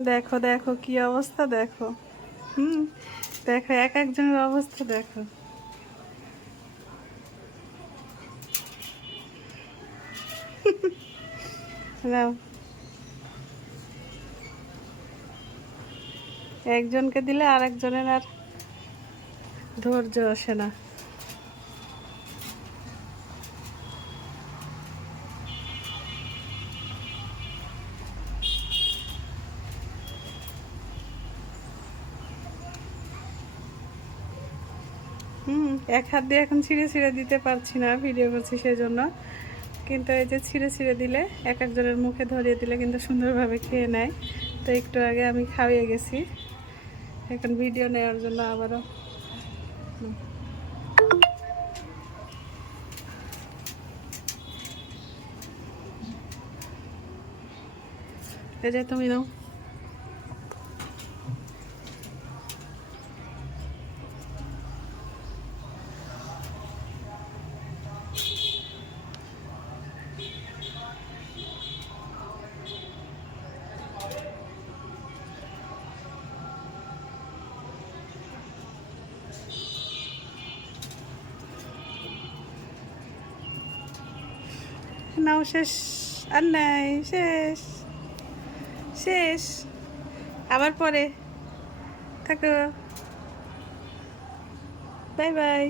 দেখো দেখো কি অবস্থা দেখো। হুম, দেখো এক একজনের অবস্থা দেখো। নাও, একজনকে দিলে আর একজনের আর ধৈর্য আসে না। এক হাত দিয়ে এখন ছিঁড়ে ছিঁড়ে দিতে পারছি না, ভিডিও করছি সেজন্য। কিন্তু এই যে ছিঁড়ে ছিঁড়ে দিলে এক একজনের মুখে ধরিয়ে দিলে কিন্তু সুন্দরভাবে খেয়ে নেয়। তো একটু আগে আমি খাইয়ে গেছি, এখন ভিডিও নেওয়ার জন্য আবারও। এই যে তুমি নাও। নাও, শেষ। আর নাই, শেষ শেষ। আবার পরে থাকো। Bye bye.